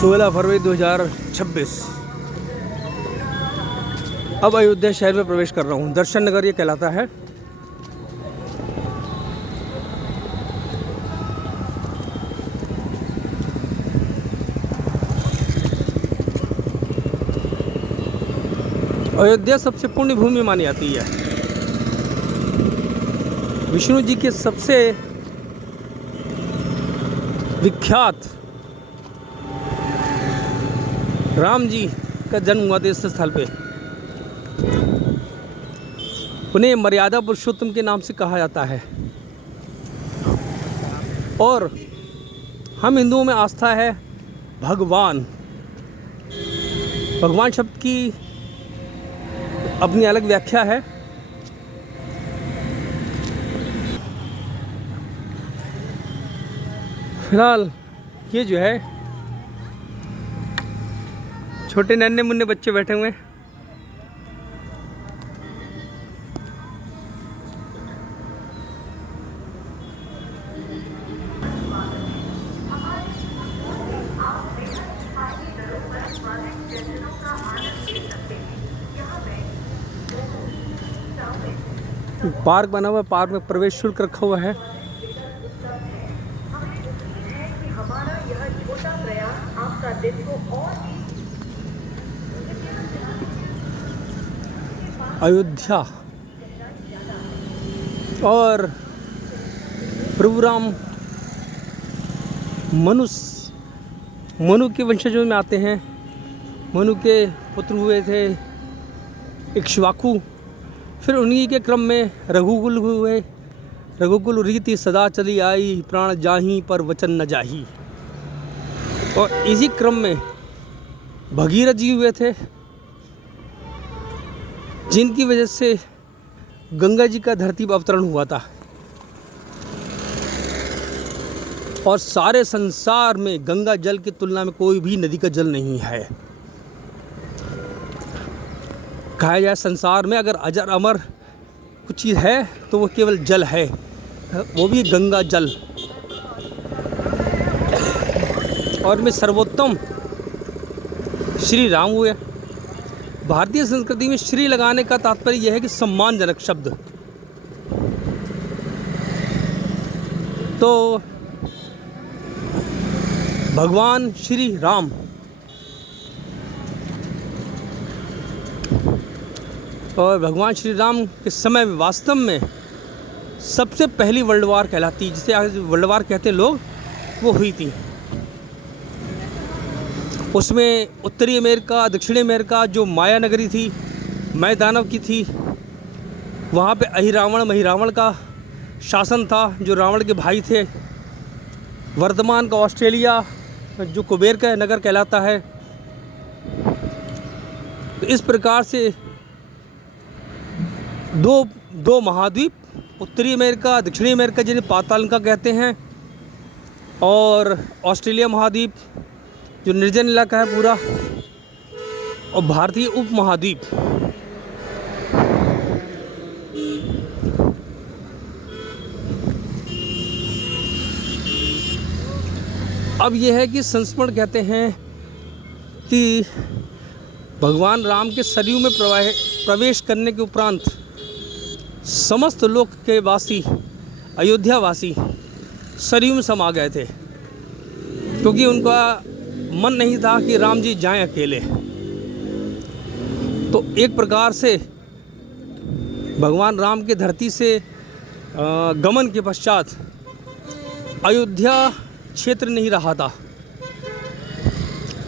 16 फरवरी 2026। अब अयोध्या शहर में प्रवेश कर रहा हूँ। दर्शन नगर ये कहलाता है। अयोध्या सबसे पुण्य भूमि मानी जाती है। विष्णु जी के सबसे विख्यात राम जी का जन्म हुआ था इस स्थल पे। उन्हें मर्यादा पुरुषोत्तम के नाम से कहा जाता है। और हम हिंदुओं में आस्था है भगवान। भगवान शब्द की अपनी अलग व्याख्या है। फिलहाल ये जो है छोटे नन्हे मुन्ने बच्चे बैठे हुए हैं। पार्क बना हुआ है। पार्क में प्रवेश शुल्क रखा हुआ है। अयोध्या और प्रभु राम मनु के वंशजों में आते हैं। मनु के पुत्र हुए थे इक्ष्वाकु। फिर उन्हीं के क्रम में रघुकुल हुए। रघुकुल रीति सदा चली आई, प्राण जाही पर वचन न जाही। और इसी क्रम में भगीरथ जी हुए थे, जिनकी वजह से गंगा जी का धरती पर अवतरण हुआ था। और सारे संसार में गंगा जल की तुलना में कोई भी नदी का जल नहीं है। कहा जाए संसार में अगर अजर अमर कुछ चीज़ है तो वो केवल जल है, वो भी गंगा जल। और में सर्वोत्तम श्री राम हुए। भारतीय संस्कृति में श्री लगाने का तात्पर्य यह है कि सम्मानजनक शब्द। तो भगवान श्री राम और भगवान श्री राम के समय में वास्तव में सबसे पहली वर्ल्ड वार कहलाती, जिसे आज वर्ल्ड वार कहते हैं लोग, वो हुई थी। उसमें उत्तरी अमेरिका, दक्षिणी अमेरिका जो माया नगरी थी, मय दानव की थी, वहाँ पे अहिरावण महिरावण का शासन था, जो रावण के भाई थे। वर्तमान का ऑस्ट्रेलिया जो कुबेर का नगर कहलाता है। तो इस प्रकार से दो महाद्वीप, उत्तरी अमेरिका, दक्षिणी अमेरिका जिन्हें पातालंका कहते हैं, और ऑस्ट्रेलिया महाद्वीप जो निर्जन इलाका है पूरा, और भारतीय उपमहाद्वीप। अब यह है कि संस्मरण कहते हैं कि भगवान राम के सरयू में प्रवेश करने के उपरांत समस्त लोक के वासी, अयोध्या वासी सरयू में समा गए थे, क्योंकि उनका मन नहीं था कि राम जी जाएं अकेले। तो एक प्रकार से भगवान राम के धरती से गमन के पश्चात अयोध्या क्षेत्र नहीं रहा था।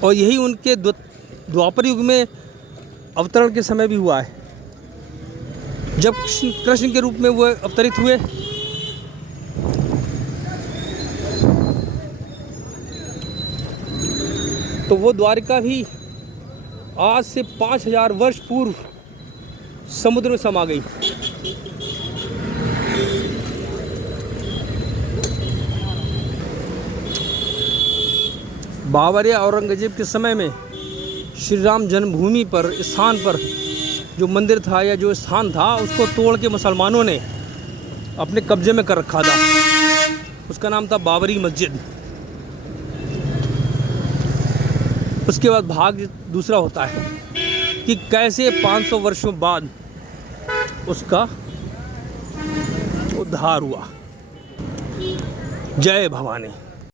और यही उनके द्वापर युग में अवतरण के समय भी हुआ है, जब कृष्ण के रूप में वो अवतरित हुए। तो वो द्वारिका भी आज से 5000 वर्ष पूर्व समुद्र में समा गई। बाबर या औरंगजेब के समय में श्री राम जन्मभूमि पर, स्थान पर जो मंदिर था या जो स्थान था, उसको तोड़ के मुसलमानों ने अपने कब्जे में कर रखा था। उसका नाम था बाबरी मस्जिद। उसके बाद भाग दूसरा होता है कि कैसे 500 वर्षों बाद उसका उद्धार हुआ। जय भवानी।